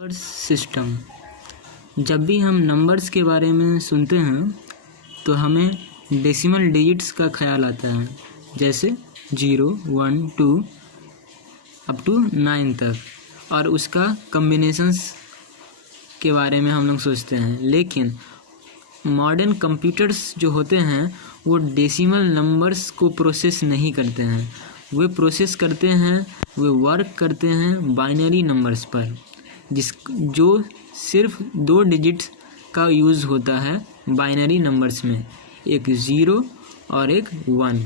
Numbers system. जब भी हम नंबर्स के बारे में सुनते हैं तो हमें डेसिमल डिजिट्स का ख्याल आता है, जैसे 0, 1, 2 अप टू 9 तक, और उसका कम्बिनेशंस के बारे में हम लोग सोचते हैं। लेकिन मॉडर्न कंप्यूटर्स जो होते हैं वो डेसिमल नंबर्स को प्रोसेस नहीं करते हैं, वे प्रोसेस करते हैं, वे वर्क करते हैं बाइनरी नंबर्स पर, जो सिर्फ 2 डिजिट्स का यूज़ होता है बाइनरी नंबर्स में, एक 0 और एक 1।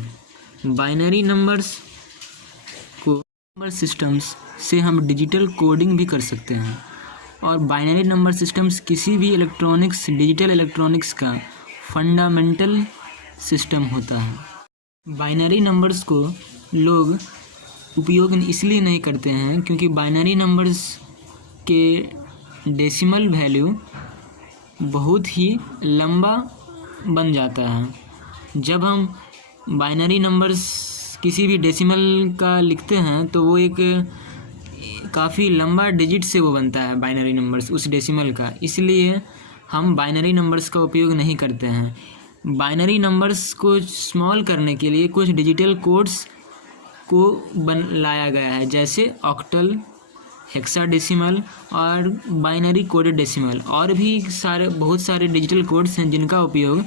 बाइनरी नंबर्स को नंबर सिस्टम्स से हम डिजिटल कोडिंग भी कर सकते हैं, और बाइनरी नंबर सिस्टम्स किसी भी डिजिटल इलेक्ट्रॉनिक्स का फंडामेंटल सिस्टम होता है। बाइनरी नंबर्स को लोग उपयोग इसलिए नहीं करते हैं क्योंकि बाइनरी नंबर्स के डेसिमल वैल्यू बहुत ही लंबा बन जाता है। जब हम बाइनरी नंबर्स किसी भी डेसिमल का लिखते हैं तो वो एक काफ़ी लंबा डिजिट से वो बनता है बाइनरी नंबर्स उस डेसिमल का, इसलिए हम बाइनरी नंबर्स का उपयोग नहीं करते हैं। बाइनरी नंबर्स को स्मॉल करने के लिए कुछ डिजिटल कोड्स को लाया गया है, जैसे ऑक्टल, हेक्साडेसिमल और बाइनरी कोडेड डेसिमल, और भी बहुत सारे डिजिटल कोड्स हैं जिनका उपयोग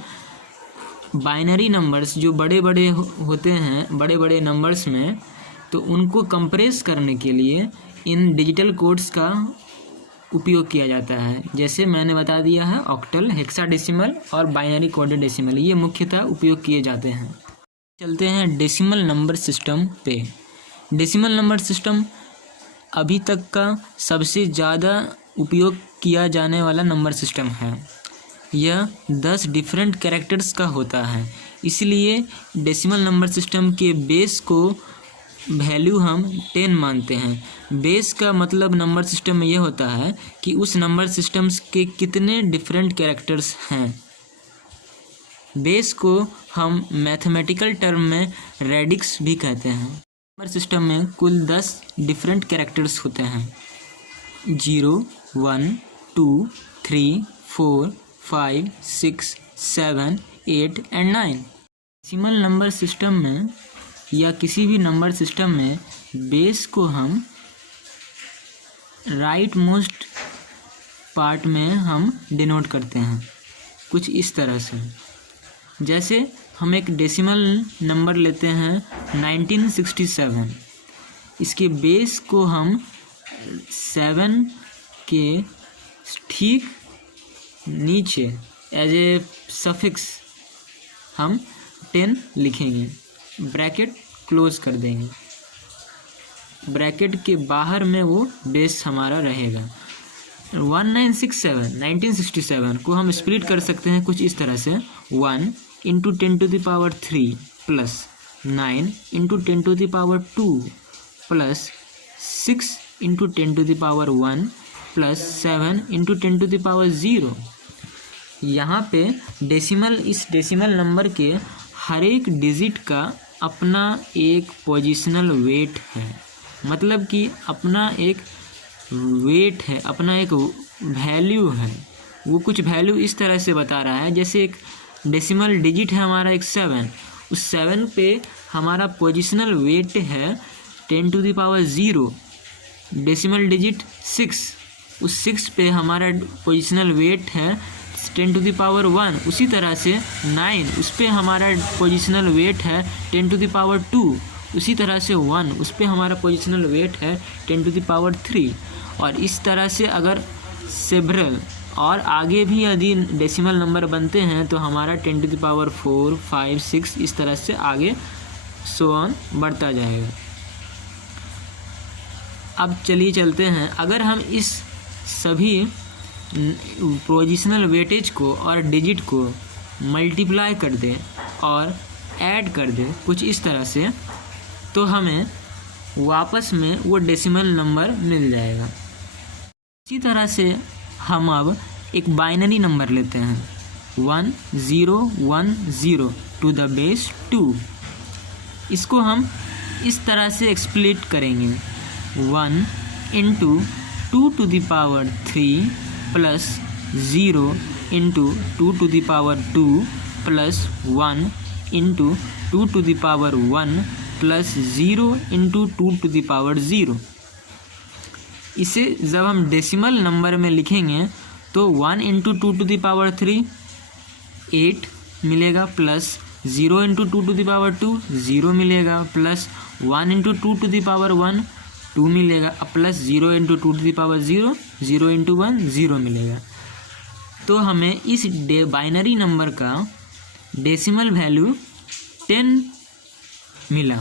बाइनरी नंबर्स जो बड़े बड़े होते हैं बड़े बड़े नंबर्स में, तो उनको कंप्रेस करने के लिए इन डिजिटल कोड्स का उपयोग किया जाता है। जैसे मैंने बता दिया है, ऑक्टल, हेक्साडेसिमल और बाइनरी कोडेड डेसिमल, ये मुख्यतः उपयोग किए जाते हैं। चलते हैं डेसिमल नंबर सिस्टम पे। डेसिमल नंबर सिस्टम अभी तक का सबसे ज़्यादा उपयोग किया जाने वाला नंबर सिस्टम है। यह 10 डिफरेंट कैरेक्टर्स का होता है, इसलिए डेसिमल नंबर सिस्टम के बेस को वैल्यू हम 10 मानते हैं। बेस का मतलब नंबर सिस्टम में यह होता है कि उस नंबर सिस्टम्स के कितने डिफरेंट कैरेक्टर्स हैं। बेस को हम मैथमेटिकल टर्म में रेडिक्स भी कहते हैं। नंबर सिस्टम में कुल 10 डिफरेंट कैरेक्टर्स होते हैं, 0, 1, 2, 3, 4, 5, 6, 7, 8 एंड 9। डेसिमल नंबर सिस्टम में या किसी भी नंबर सिस्टम में बेस को हम राइट मोस्ट पार्ट में हम डिनोट करते हैं कुछ इस तरह से। जैसे हम एक डेसिमल नंबर लेते हैं 1967, इसके बेस को हम 7 के ठीक नीचे एज ए सफिक्स हम 10 लिखेंगे, ब्रैकेट क्लोज कर देंगे, ब्रैकेट के बाहर में वो बेस हमारा रहेगा। 1967 को हम स्प्लिट कर सकते हैं कुछ इस तरह से, 1 into 10 to the power 3 plus 9 into 10 to the power 2 plus 6 into 10 to the power 1 plus 7 into 10 to the power 0। यहाँ पे इस डेसिमल नंबर के हर एक डिजिट का अपना एक पोजिशनल वेट है, मतलब कि अपना एक वेट है, अपना एक वैल्यू है। वो कुछ वैल्यू इस तरह से बता रहा है, जैसे एक डेसिमल डिजिट है हमारा एक 7, उस 7 पे हमारा पोजिशनल वेट है 10 to the power 0। Decimal digit 6, उस 6 पे हमारा पोजिशनल वेट है 10 to the power 1। उसी तरह से 9, उस पे हमारा पोजिशनल वेट है 10 to the power 2। उसी तरह से 1, उस पे हमारा पोजिशनल वेट है 10 to the power 3। और इस तरह से अगर सेवरल और आगे भी यदि डेसिमल नंबर बनते हैं तो हमारा 10 to the power 4, 5, 6 इस तरह से आगे सो ऑन बढ़ता जाएगा। अब चलिए चलते हैं, अगर हम इस सभी पोजिशनल वेटेज को और डिजिट को मल्टीप्लाई कर दें और ऐड कर दें कुछ इस तरह से, तो हमें वापस में वो डेसिमल नंबर मिल जाएगा। इसी तरह से हम अब एक बाइनरी नंबर लेते हैं 1010 टू द बेस 2। इसको हम इस तरह से एक्सप्लिट करेंगे, 1 into 2 to the power 3 plus 0 into 2 to the power 2 plus 1 into 2 to the power 1 plus 0 into 2 to the power 0। इसे जब हम डेसिमल नंबर में लिखेंगे तो 1 इंटू 2 to the power 3 8 मिलेगा, plus 0 into 2 to the power 2 0 मिलेगा, plus 1 into 2 to the power 1 2 मिलेगा, plus 0 into 2 to the power 0 0 into 1 0 मिलेगा। तो हमें इस बाइनरी नंबर का डेसिमल वैल्यू 10 मिला।